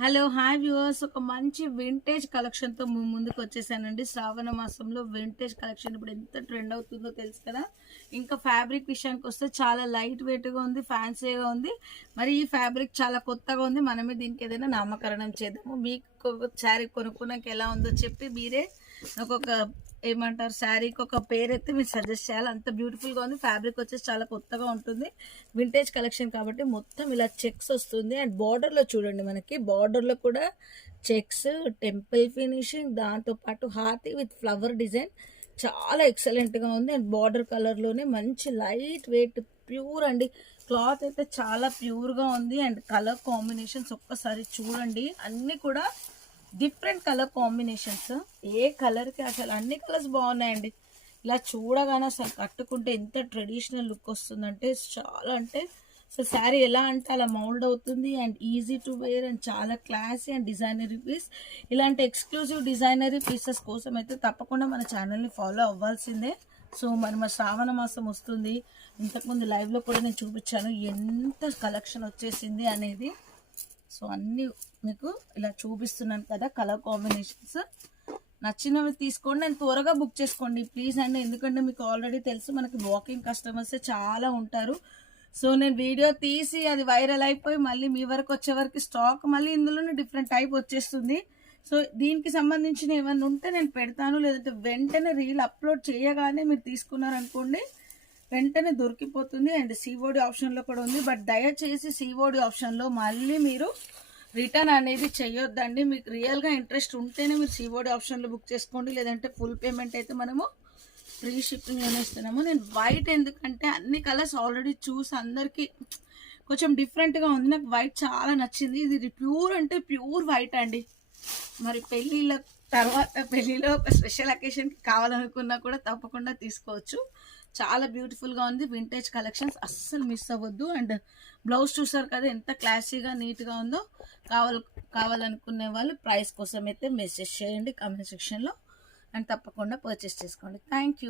Hello hi viewers, ఒక మంచి vintage కలెక్షన్తో ముందుకు వచ్చేసానండి. శ్రావణ మాసంలో వింటేజ్ కలెక్షన్ ఇప్పుడు ఎంత ట్రెండ్ అవుతుందో తెలుసు కదా. ఇంకా ఫ్యాబ్రిక్ విషయానికి వస్తే చాలా లైట్ వెయిట్గా ఉంది, ఫ్యాన్సీగా ఉంది. మరి ఈ ఫ్యాబ్రిక్ చాలా కొత్తగా ఉంది. మనమే దీనికి ఏదైనా నామకరణం చేద్దాము. మీకు శారీ కొనుక్కున్నాక ఎలా ఉందో చెప్పి మీరే నాకు ఒక ఏమంటారు శారీకి ఒక పేరు అయితే మీరు సజెస్ట్ చేయాలి. అంత బ్యూటిఫుల్గా ఉంది. ఫ్యాబ్రిక్ వచ్చేసి చాలా కొత్తగా ఉంటుంది. వింటేజ్ కలెక్షన్ కాబట్టి మొత్తం ఇలా చెక్స్ వస్తుంది. అండ్ బార్డర్లో చూడండి, మనకి బార్డర్లో కూడా చెక్స్, టెంపుల్ ఫినిషింగ్, దాంతోపాటు హార్టీ విత్ ఫ్లవర్ డిజైన్ చాలా ఎక్సలెంట్గా ఉంది. అండ్ బార్డర్ కలర్లోనే మంచి లైట్ వెయిట్ ప్యూర్ అండి. క్లాత్ అయితే చాలా ప్యూర్గా ఉంది. అండ్ కలర్ కాంబినేషన్స్ ఒక్కసారి చూడండి, అన్నీ కూడా డిఫరెంట్ కలర్ కాంబినేషన్స్. ఏ కలర్కి అసలు అన్ని కలర్స్ బాగున్నాయండి. ఇలా చూడగానే అసలు కట్టుకుంటే ఎంత ట్రెడిషనల్ లుక్ వస్తుందంటే చాలా అంటే అసలు శారీ ఎలా అంటే అలా మౌల్డ్ అవుతుంది. And easy to wear and చాలా క్లాసీ అండ్ డిజైనరీ పీస్. ఇలాంటి ఎక్స్క్లూజివ్ డిజైనరీ పీసెస్ కోసం అయితే తప్పకుండా మన ఛానల్ని ఫాలో అవ్వాల్సిందే. సో మరి మా శ్రావణ మాసం వస్తుంది. ఇంతకుముందు లైవ్లో కూడా నేను చూపించాను ఎంత కలెక్షన్ వచ్చేసింది అనేది. సో అన్నీ మీకు ఇలా చూపిస్తున్నాను కదా, కలర్ కాంబినేషన్స్ నచ్చినవి తీసుకోండి. నేను త్వరగా బుక్ చేసుకోండి ప్లీజ్ అండి. ఎందుకంటే మీకు ఆల్రెడీ తెలుసు మనకి వాకింగ్ కస్టమర్స్ చాలా ఉంటారు. సో నేను వీడియో తీసి అది వైరల్ అయిపోయి మళ్ళీ మీ వరకు వచ్చే వరకు స్టాక్ మళ్ళీ ఇందులోనే డిఫరెంట్ టైప్ వచ్చేస్తుంది. సో దీనికి సంబంధించిన ఏమైనా ఉంటే నేను పెడతాను, లేదంటే వెంటనే రీల్ అప్లోడ్ చేయగానే మీరు తీసుకున్నారనుకోండి వెంటనే దొరికిపోతుంది. అండ్ సిఓడి ఆప్షన్లో కూడా ఉంది. బట్ దయచేసి సిఓడి ఆప్షన్లో మళ్ళీ మీరు రిటర్న్ అనేది చేయొద్దండి. మీకు రియల్గా ఇంట్రెస్ట్ ఉంటేనే మీరు సిఓడి ఆప్షన్లో బుక్ చేసుకోండి, లేదంటే ఫుల్ పేమెంట్ అయితే మనము ఫ్రీ షిప్పింగ్ ఇస్తున్నాము. నేను వైట్ ఎందుకంటే అన్ని కలర్స్ ఆల్రెడీ చూసి అందరికీ కొంచెం డిఫరెంట్గా ఉంది. నాకు వైట్ చాలా నచ్చింది. ఇది ప్యూర్ అంటే ప్యూర్ వైట్ అండి. మరి పెళ్ళిళ్ళ తర్వాత పెళ్ళిలో ఒక స్పెషల్ అకేషన్కి కావాలనుకున్నా కూడా తప్పకుండా తీసుకోవచ్చు. చాలా బ్యూటిఫుల్గా ఉంది. వింటేజ్ కలెక్షన్స్ అస్సలు మిస్ అవ్వద్దు. అండ్ బ్లౌజ్ చూసారు కదా ఎంత క్లాసీగా నీట్గా ఉందో. కావాలనుకునే వాళ్ళు ప్రైస్ కోసం అయితే మెసేజ్ చేయండి కామెంట్ సెక్షన్లో. అండ్ తప్పకుండా పర్చేస్ చేసుకోండి. Thank you.